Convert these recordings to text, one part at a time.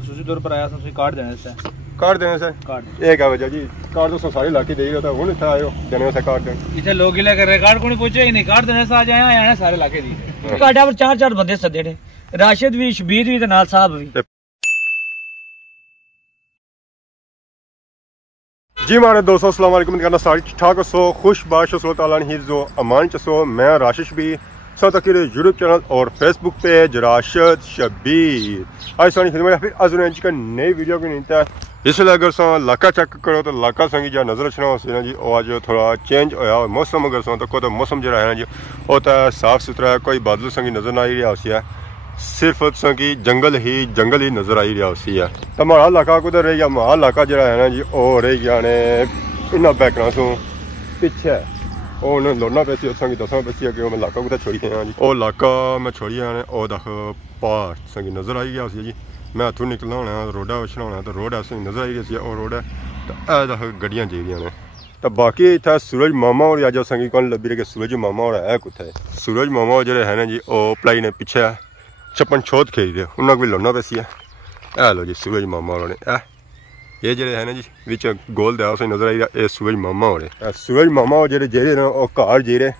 खसूसी तौर पर आया तुम कार्ड देने से कार्ड एक है वजह जी कार्ड तो सारे इलाके दे रहा था हुन इथे आयो देने से कार्ड इथे लोग गिला कर रहे कार्ड कोनी पहुंचे ही नहीं कार्ड देने से आ जाए आया सारे इलाके दी कार्डा पर चार बंदे सदे ने राशिद भी शबीर भी ते नाल साहब भी जी माने दोस्तों अस्सलाम वालेकुम करना सारी ठीक ठाक सो खुश बाश अल्लाह ताला ने जो अमान चसो मैं राशिद भी सब तक यूट्यूब चैनल और फेसबुक पेज राशिद शबीर आज सारी खिदमत फिर अजून का नई वीडियो की नीता है इसलिए अगर सो इलाका चेक करो तो इलाका संगी जो नजर रखना हो जी और आज थोड़ा चेंज होया मौसम अगर सो तो मौसम जो है जी वो तो साफ सुथरा है कोई बादल संगी नजर ना आई रहा है सिर्फ संगी जंगल ही नजर आई रहा है तो हमारा इलाका कुछ रह गया हमारा इलाका जो है ना जी और रह गया ने इन्ना बैकना सो पीछे उन्हें लड़ना पैसी संगी दसना पैसी है कि मैं इलाका कुछ छोड़ी है जी वो इलाका मैं छोड़ी है और दख पहाड़ संगी नजर आई गया जी मैं इतों निकलना होना रोडा वछना होना तो रोड ऐसे नजर आई रही है और रोड है तो यह दख गड्डियां जा रही ने तो बाकी इतना सूरज मामा और अज संगी कौन लभी रहे सूरज मामा और है कुछ सूरज मामा जो है ना जी वो पलाई ने पीछे छप्पन छोत खेल रहे उन्होंने भी लड़ना पैसी है ए लो जी सूरज मामा और ये जो है ना जी बिच गोल दया नजर आई रहा सूरज मामा हो रहे सूरज मामा हो जे जे घर जे रहे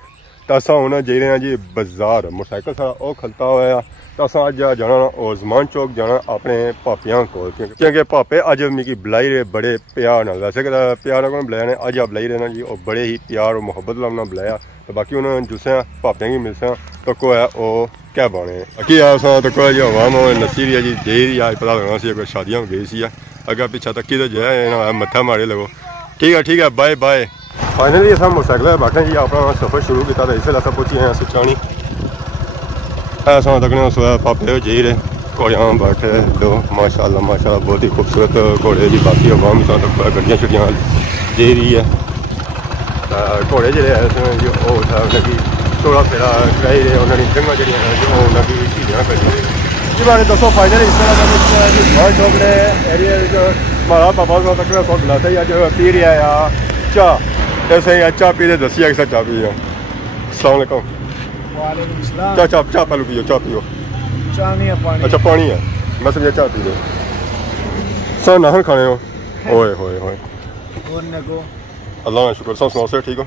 तो असा होना जे रहे जी बाजार मोटरसाइकिल सारा वो खलता हुआ तो अस अज जाना और जमान चौक जाना अपने पापियां को क्योंकि पापे अज मिगी बुलाई रहे बड़े प्यार न वैसे प्यार को बुलाया ने अज बुलाई रहे ना जी और बड़े ही प्यार और मुहब्बत लाना बुलाया तो बाकी उन्होंने जुस्सा पापियां की मिलसा तो को है वो क्या बने बाकी तो कोई जो आवाम नसी रही है जी दे रही है पता लगना सी कोई शादियां गई सी अगर पीछा तक तो जो है मत्था मारे लगो ठीक है बाय बाय फाइनली अस मोटरसाइकिल बैठे जी अपना सफर शुरू किया तो इसलिए अस पहुंची हैं सुचानी ऐसा तकने सोया पापे जी रहे घोड़ियां बैठे दो माशाल्लाह बहुत ही खूबसूरत घोड़े जी बाकी आवाम गड्डियां शड्डियां दे रही है घोड़े जो जी लगी थोड़ा फेरा कराई रहे उन्होंने जंगा जी उन्होंने शीलियां करी जी बारे दसो फाइनल इस तरह चौक ने एरिया हमारा पापा तक गिलासा ही अज पी रहा है चाह ऐसे ही चाह पी दसी कि चाह पी असलाकुम चाह पहलू पियो चाह पियो अच्छा पानी है मैं समझा चाह पी रहे सर नाहन खाने हो ओए होए होए अल्लाह ना शुक्र सब सुनाओ से ठीक हो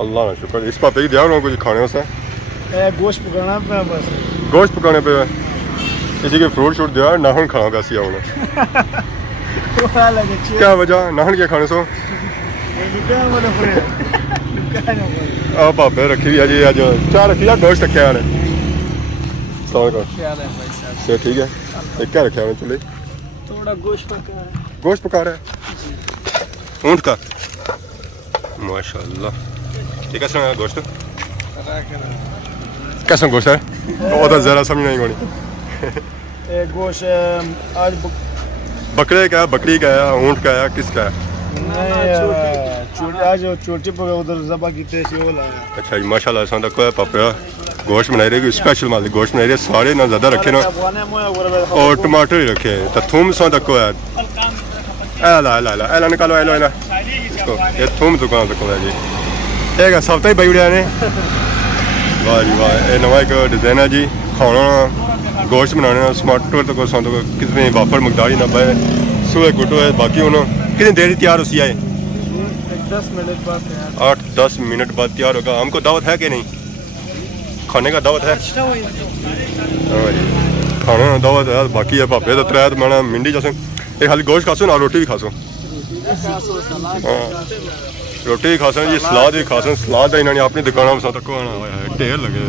अल्लाह ना शुक्र इस पापे की दिया कुछ खाने से गोश्त पकाना पे बस गोश्त पकाने पे किसी के फ्रूट शूट दिया नाहन खाना पैसी आओ क्या वजह नाहन क्या खाने सो भापे रखी हुई है जी अज चाह रखी है गोश्त रखे ने ठीक है एक क्या रखे चूल्हे थोड़ा गोश्त पका रहा है ऊँट का माशाल्लाह ये कैसा है गोश्त कैसा गोश्त है वो तो ज़रा समझ नहीं होनी गोश्त आज बकरे का है बकरी का है ऊँट का है किसका है आज छोटी उधर ज़बा की अच्छा जी माशाल्लाह ऐसा तक पापा गोश्त बनाई रहे स्पेशल मालिक गोश्त बनाई रहे सारे ना ज़्यादा रखे ना और टमाटर ही रखे तो थूम सा तक है एला निकालो एला ये थूम दुकान तक है जी एक हफ्ता ही बई उड़िया ने वाह जी वाह ये नवा एक डिज़ाइन है जी खाना गोश्त बनाने टमाटर तक कितने वाफर मकदार ही ना पाए सुबह गुटो है बाकी उन्होंने कितनी देर तैयार हो आए 8-10 मिनट बाद तैयार होगा हमको दावत है कि नहीं खाने का दावत है खाने का दावत है बाकी है पापे तो त्रै मैं मिंडी जैसे एक खाली गोश्त खासो ना रोटी भी खासो रोटी भी खासन जी सलाद भी खासन सलाद है इन्होंने अपनी दुकान में तक आना ढेर लगे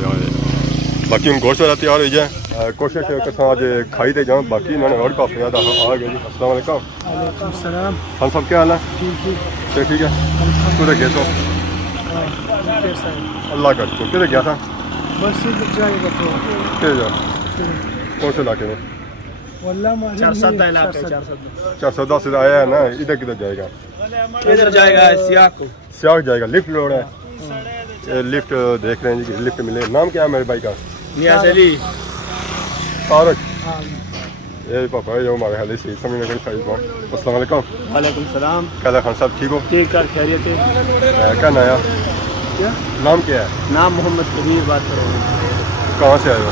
बाकी हम गोश्त वाला तैयार हो जाए कोशिश आज खाई दे जाओ बाकी इन्होंने और पापे आ गए जी अस्सलाम वालेकुम हम सब क्या हाल है ठीक है कुछ गए तो अल्लाह कर किधर गया था कौन से इलाके में 410 आया है ना इधर किधर जाएगा इधर जाएगा सियाक जाएगा लिफ्ट रोड है लिफ्ट देख रहे हैं जी लिफ्ट मिले नाम क्या है मेरे भाई का तारक ये पापा ये हमारे हाल से समझ में अस्सलाम वालेकुम वालेकुम सलाम क्या खान साहब ठीक हो ठीक है खैरियत है क्या नया क्या नाम क्या है नाम मोहम्मद कबीर बात कर रहा हूँ कहाँ से आए हो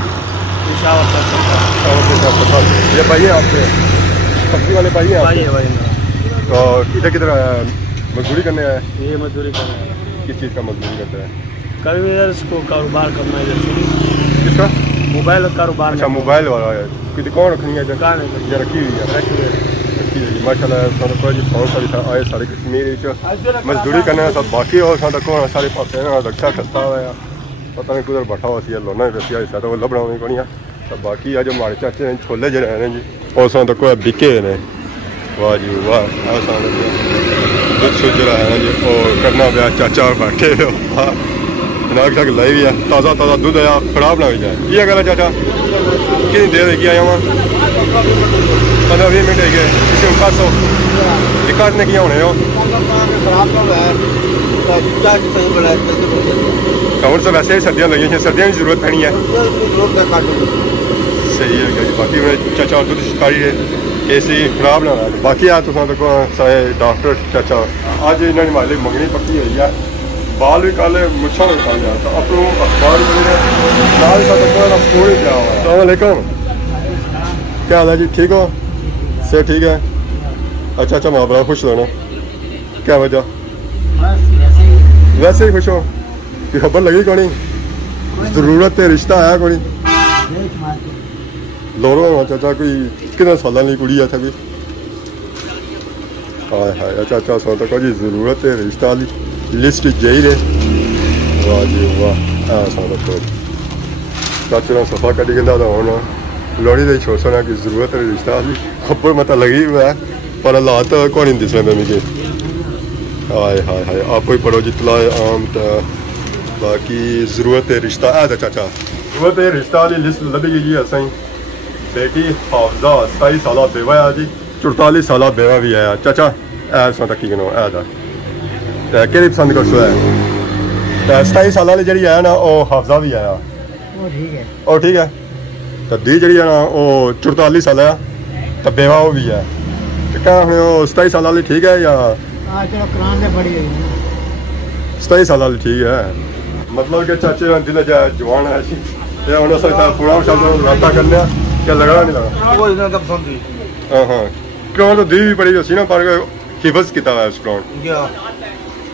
ये भाई है आपके सब्जी वाले भाई हैं आपके? तो किधर किधर आया मजदूरी करने आया? ये मजदूरी कर रहे हैं। किस चीज़ का मजदूरी करता है? कभी यार इसको कारोबार करना है जैसे किसका? मोबाइल कारोबार। अच्छा मोबाइल वाला है। कोई दुकान रखनी है? दुकान है या रखी हुई है? रखी हुई माशाल्लाह। साढ़े कोई बहुत सारी आए सारे कश्मीर मजदूरी करने सब बाकी और साढ़े को सारे पास रक्षा खस्ता हुआ है पता नहीं कुछ बैठा हुआ सी लोना रसिया हिस्सा तो लभना को नहीं तो बाकी अज हमारे चाचे ने छोले जो हैं जी और साढ़े को बिके ने। वाह जी वाह दुध शुद्ध रहा है जी और करना पाया चाचा बैठे नाक शक लाई भी है ताज़ा ताज़ा दूध आया खराब ना हो जाए। ये गल है चाचा कितनी देर होगी आया वहाँ? 15-20 मिनट है किसी उनका सौ काटने की होने हो कवर तो वैसे ही सर्दियाँ लगी हैं सर्दियों की जरूरत पैनी है सही है जी। बाकी चाचा दूध शिकारी है एसी खराब ना हो बाकी आ तुम देखो सारे डॉक्टर चाचा अज इन्होंने मालिक मंगनी पक्की हुई है बाल भी काले मुछा भी काले तो अपनों अखबार अस्सलामुअलैकुम क्या हाल है जी? ठीक हो? से ठीक है? अच्छा अच्छा माँ बड़ा खुश हो ना? क्या वजह? वैसे ही खुश हो कि खबर लगी कोनी जरूरत है रिश्ता आया कोनी लोरो चाचा कोई कितने साल की कुड़ी है भी हाय हाय अच्छा अच्छा सो तो जी जरूरत है रिश्ता की लिस्ट जाही रहे वाह जी वाह चाचे ने सफा कटी कहता था हूँ लोड़ी दे छोड़ सोना की जरूरत है रिश्ता की खबर मत लगी हुआ है पर हालात को नहीं दिस रहे मुझे। हाय हाय हाय आप ही पढ़ो जितला आम तो बाकी जरूरत है रिश्ता है चाचा जरूरत है रिश्ता की लिस्ट लभी गई है असाई बेटी हाफजा 27 साल बेवा है जी 44 साल बेवा भी आया चाचा ऐसा तक की कि पसंद कर सो है 27 साल वाली जी है ना वो हाफजा भी आया और ठीक है तो दी जी है ना वो 44 साल है तो बेवा वो भी है तो क्या 27 साल वाली ठीक है या 27 साल वाली ठीक है मतलब कि चाचे का दिल जवान है पूरा रास्ता करने क्या लगा नहीं लगा हाँ हाँ क्यों तो दी भी पड़ी सी ना पर हिफज किया है उस ग्राउंड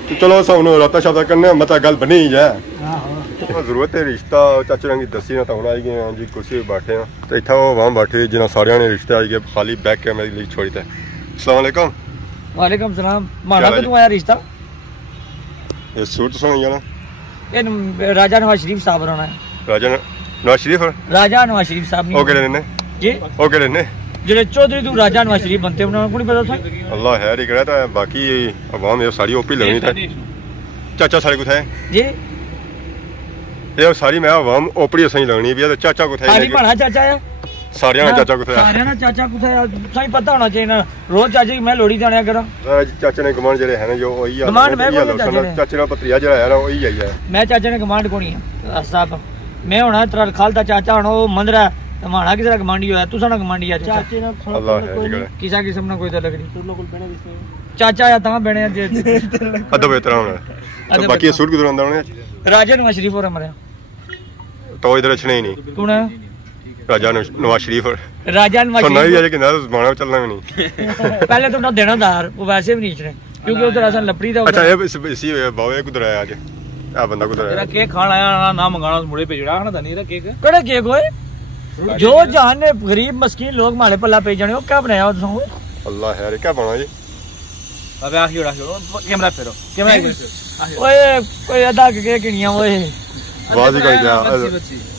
तो चलो सब राता शाता करने मतलब गल बनी ही जाए जरूरत है रिश्ता चाचे की दसी ना तो हम आई गए हाँ जी कुर्सी पर बैठे हैं तो इतना वो वहाँ बैठे जिन्हें सारे ने रिश्ते आई गए खाली बैक कैमरे लिए छोड़ी थे। अस्सलाम वालेकुम। वालेकुम सलाम माना तो तू आया रिश्ता ये सूट सुन जाना ये राजा नवाज शरीफ साहब होना है राजा नवाज शरीफ साहब ओके लेने जी ओके लेने जेडे चौधरी तू राजा नवाज शरीफ बनते उन्होंने को नहीं पता था अल्लाह है ही करे था बाकी अवाम ये सारी ओपी लगनी था चाचा सारे कुछ है जी ये सारी मैं अवाम ओपड़ी सही लगनी भी है चाचा कुछ है सारी बना चाचा है सारे ना चाचा कुछ है सारे ना चाचा कुछ है सही पता होना चाहिए ना रोज चाचे की मैं लोड़ी जाने करा चाचे ने कमांड जेडे है ना जो वही है कमांड मैं चाचे ने पत्रिया जेड़ा है ना वही है मैं चाचे ने कमांड कोनी है साहब मैं होना तरल खालता चाचा होना वो मंदरा माना किसी कमांडी होया तुसा ना कमांडी है चाचे ना अल्लाह है निकले किसा किस्म ना कोई तो लगड़ी चाचा या ता बने अदब एहतराम है तो बाकी सूट किधर अंदर होने राजा नवाज शरीफ और हमारे तो इधर अच्छे नहीं कौन है राजा नवाज शरीफ राजा नवाज शरीफ नहीं है कि ना जमाना चलना भी नहीं पहले तो ना देनादार वो वैसे भी नहीं चले क्योंकि उधर असन लपड़ी था अच्छा ये इसी बावे कुधर आया आज आ बंदा कुधर आया केक खाना आया ना मंगाना मुड़े पे चढ़ा खाना था नहीं केक कड़ा केक होए जो जाने गरीब मस्कीन लोग माले पल्ला पे जाने वो क्या बनाया तुम अल्लाह है क्या बना जी अबे आखिर कैमरा फेरो कैमरा ओए कोई अदा के किनिया ओए बाजी का क्या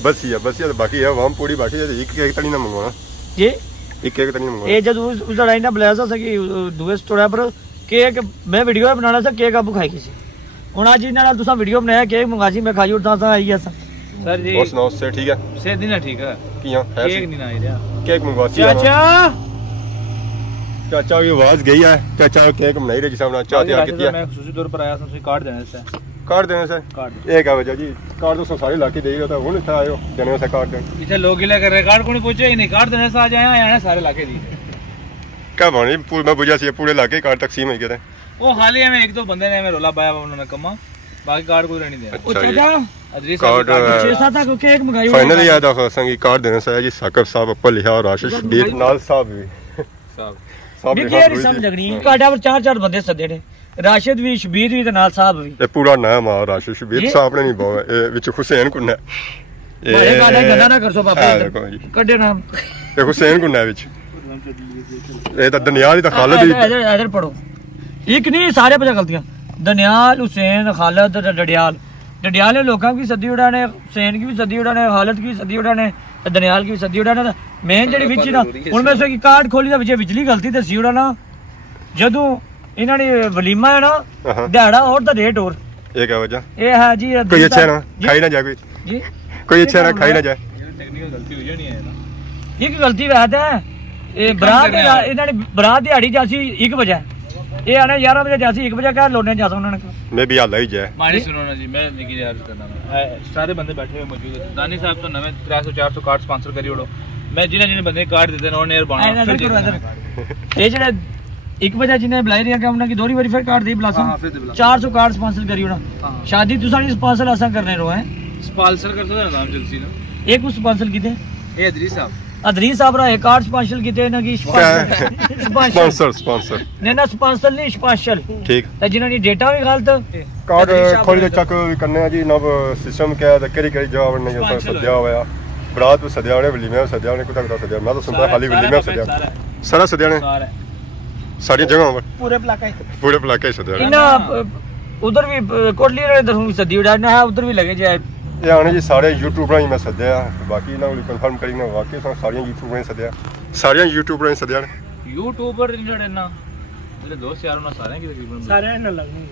बस ये तो बाकी है वहां पूरी बाकी है एक केक तनी ना मंगवाना जी एक केक तनी मंगवाना ए जब उस लड़ाई ना बुलाया था कि दुए स्टोरी पर केक मैं वीडियो बनाना था केक आपको खाई किसी हुन आज इना नाल तुसा वीडियो बनाया केक मंगाजी मैं खाई उठता सा आई ऐसा सर जी बस नौ से ठीक है से दिन ठीक है किया केक नहीं ना आई केक मंगवासी चाचा चाचा की आवाज गई है चाचा केक बनाई रहे जिसने अपना चाचा तैयार किया मैं खुशी तौर पर आया था कार्ड देने से कार्ड एक है वजह जी कार्ड तो सारे इलाके दे रहा था हुन इतना आयो देने से कार्ड इथे लोग गिला कर रहे कार्ड को नहीं पहुंचे ही नहीं कार्ड देने से आ जाए आया सारे इलाके दी क्या बनी मैं बुझा सी पूरे इलाके कार्ड तकसीम हो गए थे वो हाल ही में एक दो बंदे ने रोला पाया उन्होंने कमा बाकी कार्ड कोई नहीं दिया चाचा कार्ड केक मंगाई फाइनली याद आखो संगी कार्ड देना सा जी साकिब साहब ऊपर लिखा और आशीष शबीर नाल साहब भी साहब भी केरी समझ लगनी काटा पर 4-4 बंदे सदे ने राशिद भी शबीर भी ते नाल साहब भी ये पूरा नाम आ राशिद शबीर साहब ने नहीं बोला ए विच हुसैन कुन्ना बड़े गाना गंदा ना करसो बाबा कड्डे नाम ये हुसैन कुन्ना विच ये तो दनियाल ही तो खालिद ही इधर पढ़ो एक नहीं सारे पे गलतियां दनियाल हुसैन खालिद डडियाल डडियाल ने लोगों की सदी उड़ाने हुसैन की भी सदी उड़ाने खालिद की भी सदी उड़ाने दनियाल की भी सदी उड़ाने मेन जेडी विच ना उनमें से की कार्ड खोली दा विच बिजली गलती ते सी उड़ाना जदों इन्हां ने वलीमा है ना दिहाड़ा और दा रेट और ये क्या वजह ये है जी कोई अच्छा ना खाई ना जाए जी कोई अच्छा ना खाई ना जाए टेक्निकल गलती हुई नहीं है ना ये गलती वैद है ये बरात इन्हां ने बरात दिहाड़ी जासी 1 बजे ये आने 11 बजे जासी 1 बजे कह लोने जासा उन्होंने मैं भी हाल ही जाए मानी सुनो ना जी मैं निकी अर्ज करना सारे बंदे बैठे हुए मौजूद है दानी साहब तो नवे 300 400 कार्ड स्पॉन्सर करी ओड़ो मैं जिन्हें बंदे कार्ड देते हैं उन्हें बाना ये जेड़ा 1 बजे जिन्हें बुलाई रिया कि उन्होंने की दोरी वेरीफाई कार्ड दी ब्लासम 400 कार्ड स्पॉन्सर करी ओड़ा शादी तुसा नहीं स्पॉन्सर आसा करने रो है स्पॉन्सर कर सकते नाम जलसी ना एक स्पॉन्सर कीते ए अदरी साहब रा एक कार्ड स्पेशल कीते ना की स्पॉन्सर ने ना स्पॉन्सर नहीं स्पेशल ठीक ते जिन्हां दी डेटा भी गलत कार्ड खोली दे चेक करने जी नव सिस्टम क्या है केरी केरी जवाब ने जो सद्या होया बरात सद्या ने वलीमे सद्या ने कुता सद्या मैं तो सुनता खाली वलीमे सद्या सारा सद्या ने सारी जगह पर पूरे इलाके सद्या इना उधर भी कोटली रे दरहू सदी उड़ाना है उधर भी लगे जाए ये आने जी सारे यूट्यूबर ही मैं सद्या बाकी ना कंफर्म करी वाकई सारे यूट्यूबर ने सद्या सारे यूट्यूबर ने सद्या यूट्यूबर जेड़े ना मेरे दोस्त यार उन्हें सारे की तकरीबन सारे ना लगनी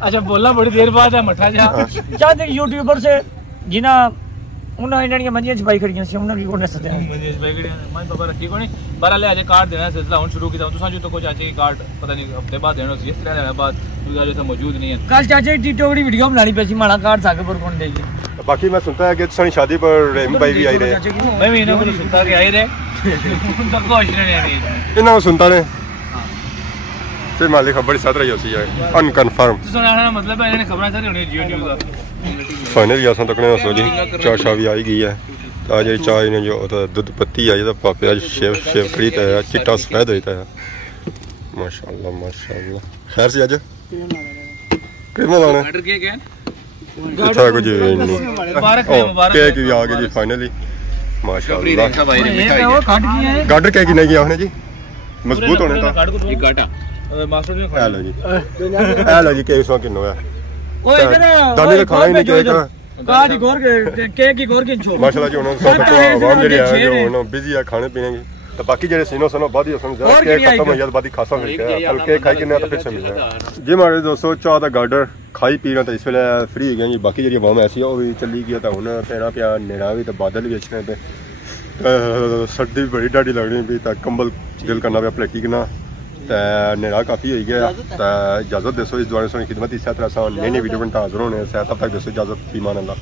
अच्छा बोलना बड़ी देर बाद है मठा जा चाहते यूट्यूबर से जिना उन्हें इन्हां मंजियां छपाई खड़ियां सी उन्हां की कोने सद्या मंजियां छपाई खड़ियां मैं बाबा रखी कोनी बारा ले आज कार्ड देना सिलसिला हुन शुरू कीता तुसा जो तो कोई चाचे की कार्ड पता नहीं हफ्ते बाद देना सी इस तरह देना बाद दूसरा जो मौजूद नहीं है कल चाचे टिकटॉक की वीडियो बनानी पैसी माड़ा कार्ड साके पर कौन देगी बाकी मैं सुनता है कि तुसानी शादी पर रेम भाई भी आई रहे मैं भी इन्हें को सुनता के आई रहे तब को अशरे नहीं इन्हें सुनता ने फिर मालिक खबर साथ रही होती है अनकन्फर्म सुना मतलब है इन्हें खबर सारी होनी यूट्यूब का फाइनली असां तकने सो जी चाय शा भी आई गई है आज ये चाय ने जो दूध पत्ती है जो पापे आज शेव खरीद है चिट्टा सफेद होता है माशाल्लाह खैर से आज क्रीम लाना ऑर्डर किया क्या अच्छा कुछ नहीं मुबारक केक भी आ गया जी फाइनली माशाल्लाह गार्डर केक ही नहीं किया आपने जी मजबूत होने का एक गाटा मास्टर ने हेलो जी केक सो किनो है ओए इधर दाने का खाना ही नहीं केक कार्ड ही गोर के केक ही गोर के छोड़ माशाल्लाह जी उन्होंने सब तो आवाम जेडी है जो उन्होंने बिजी है खाने पीने की तो बाकी जेडे सीनो सनो बाद ही सुन जा केक खत्म हो जाए बाद ही खासा मिलता है कल केक खाई के तो फिर से मिलता है जी हमारे दोस्तों चाह दा गार्डर खाई पी रहा तो इस वेले फ्री हो गया जी बाकी जेडी आवाम ऐसी है वो भी चली गई तो हुन पैना पिया नेड़ा भी तो बादल भी अच्छे पे सर्दी भी बड़ी डाडी लग रही भी तो कंबल दिल करना पे अपने की ना नेड़ा काफ़ी हो गया तो इजाज़त दसो इस दौरान सोनी खिदमत इस तरह नई नई वीडियो बनता हाजिर होने से तब तक दसो इजाज़त ईमान अल्लाह।